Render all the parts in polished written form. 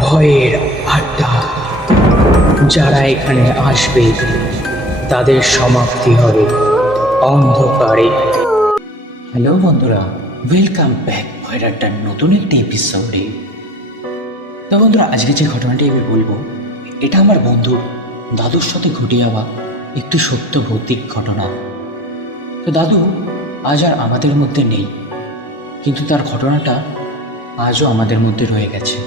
ভয়ের আড্ডা। যারা এখানে আসবে তাদের সমাপ্তি হবে অন্ধকারে। হ্যালো বন্ধুরা, ওয়েলকাম ব্যাক ভয়ের আড্ডার নতুন একটি এপিসোডে। তো বন্ধুরা, আজকে যে ঘটনাটি আমি বলবো, এটা আমার বন্ধুর দাদুর সাথে ঘটে যাওয়া একটি সত্য ভৌতিক ঘটনা। তো দাদু আজ আর আমাদের মধ্যে নেই, কিন্তু তার ঘটনাটা আজও আমাদের মধ্যে রয়ে গেছে।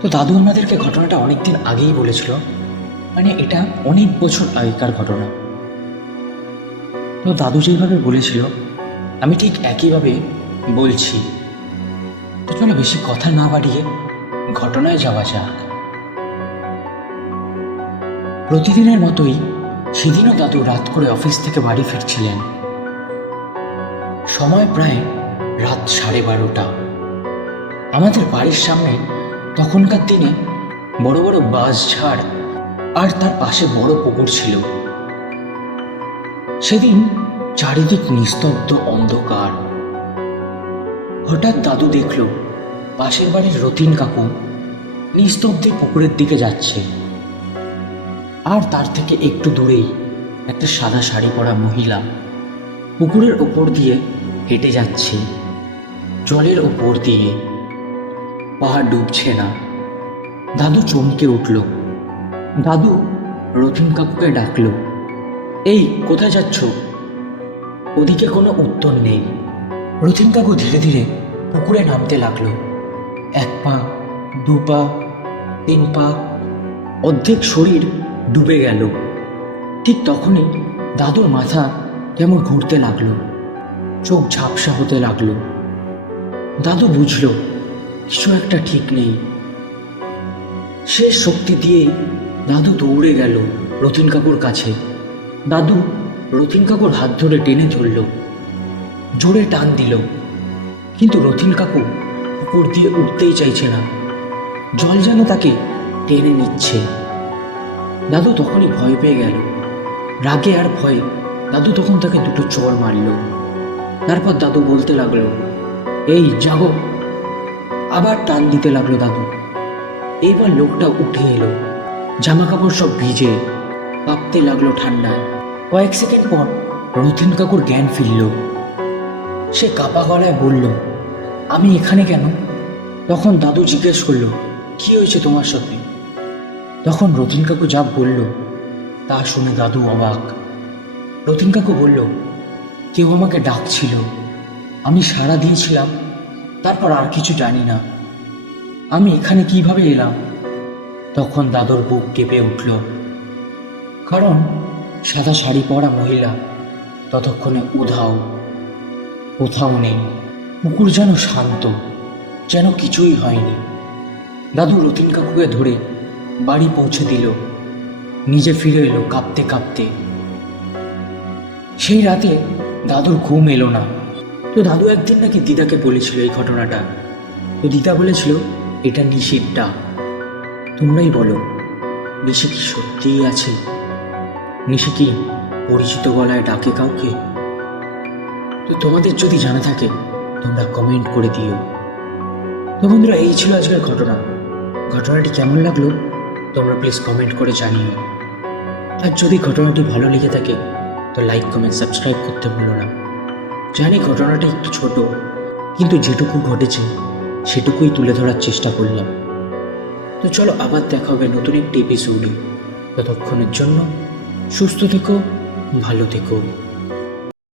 তো দাদু আমাদেরকে ঘটনাটা অনেকদিন আগেই বলেছিল, মানে এটা অনেক বছর আগেকার ঘটনা। তো দাদু যেভাবে বলেছিল আমি ঠিক একইভাবে বলছি। তো চলো বেশি কথা না বাড়িয়ে ঘটনায় যাওয়া যাক। প্রতিদিনের মতোই সেদিনও দাদু রাত করে অফিস থেকে বাড়ি ফিরছিলেন। সময় প্রায় রাত 12:30। আমাদের বাড়ির সামনে তখনকার দিনে বড় বড় বাঁশ ঝাড় আর তার পাশে বড় পুকুর ছিল। সেদিন চারিদিক নিস্তব্ধ অন্ধকার। হঠাৎ দাদু দেখল পাশের বাড়ির রতিন কাকু নিস্তব্ধে পুকুরের দিকে যাচ্ছে, আর তার থেকে একটু দূরেই একটা সাদা শাড়ি পরা মহিলা পুকুরের ওপর দিয়ে হেঁটে যাচ্ছে, জলের ওপর দিয়ে। পা ডুবছে না। দাদু চমকে উঠল। দাদু রতিন কাকুকে ডাকল, এই কোথায় যাচ্ছ? ওদিকে কোনো উত্তর নেই। রতিন কাকু ধীরে ধীরে পুকুরে নামতে লাগলো। 1 পা, 2 পা, 3 পা, অর্ধেক শরীর ডুবে গেল। ঠিক তখনই দাদুর মাথা কেমন ঘুরতে লাগলো, চোখ ঝাপসা হতে লাগলো। দাদু বুঝল কিছু একটা ঠিক নেই। শেষ শক্তি দিয়ে দাদু দৌড়ে গেল রতিন কাকুর কাছে। দাদু রতিন কাকুর হাত ধরে টেনে ধরল, জোরে টান দিল, কিন্তু রতিন কাকু পুকুর দিয়ে উঠতেই চাইছে না। জল যেন তাকে টেনে নিচ্ছে। দাদু তখনই ভয় পেয়ে গেল। রাগে আর ভয়ে দাদু তখন তাকে 2টো চড় মারল। তারপর দাদু বলতে লাগলো, এই জাগো। আবার টান দিতে লাগলো দাদু। এইবার লোকটা উঠে এলো, জামা কাপড় সব ভিজে, কাঁপতে লাগলো ঠান্ডায়। কয়েক সেকেন্ড পর রতিন কাকুর জ্ঞান ফিরল। সে কাঁপা গলায় বলল, আমি এখানে কেন? তখন দাদু জিজ্ঞেস করলো, কি হয়েছে তোমার সাথে? তখন রতিন কাকু যা বলল তা শুনে দাদু অবাক। রতিন কাকু বলল, কেউ আমাকে ডাকছিল, আমি সাড়া দিয়েছিলাম, তারপর আর কিছু জানি না। আমি এখানে কিভাবে এলাম? তখন দাদুর বুক কেঁপে উঠল, কারণ সাদা শাড়ি পরা মহিলা ততক্ষণে উধাও, কোথাও নেই। পুকুর যেন শান্ত, যেন কিছুই হয়নি। দাদু রতিন কাকুকে ধরে বাড়ি পৌঁছে দিল, নিজে ফিরে এলো কাঁপতে কাঁপতে। সেই রাতে দাদুর ঘুম এলো না। তো দাদু একদিন নাকি দিদাকে বলেছিল এই ঘটনাটা। তো দিদা বলেছিল, এটা নিশির ডাক। তোমরাই বলো, নিশি কি সত্যিই আছে? নিশি কি পরিচিত গলায় ডাকে কাউকে? তো তোমাদের যদি জানা থাকে তোমরা কমেন্ট করে দিও। তো বন্ধুরা, এই ছিল আজকের ঘটনা। ঘটনাটি কেমন লাগলো তোমরা প্লিজ কমেন্ট করে জানিও। আর যদি ঘটনাটি ভালো লেগে থাকে তো লাইক, কমেন্ট, সাবস্ক্রাইব করতে ভুলো না। জানি ঘটনাটি একটু ছোট, কিন্তু যেটুকু ঘটেছে সেটুকুই তুলে ধরার চেষ্টা করলাম। তো চলো আবার দেখা হবে নতুন একটি এপিসোডে। ততক্ষণের জন্য সুস্থ থেকো, ভালো থেকো।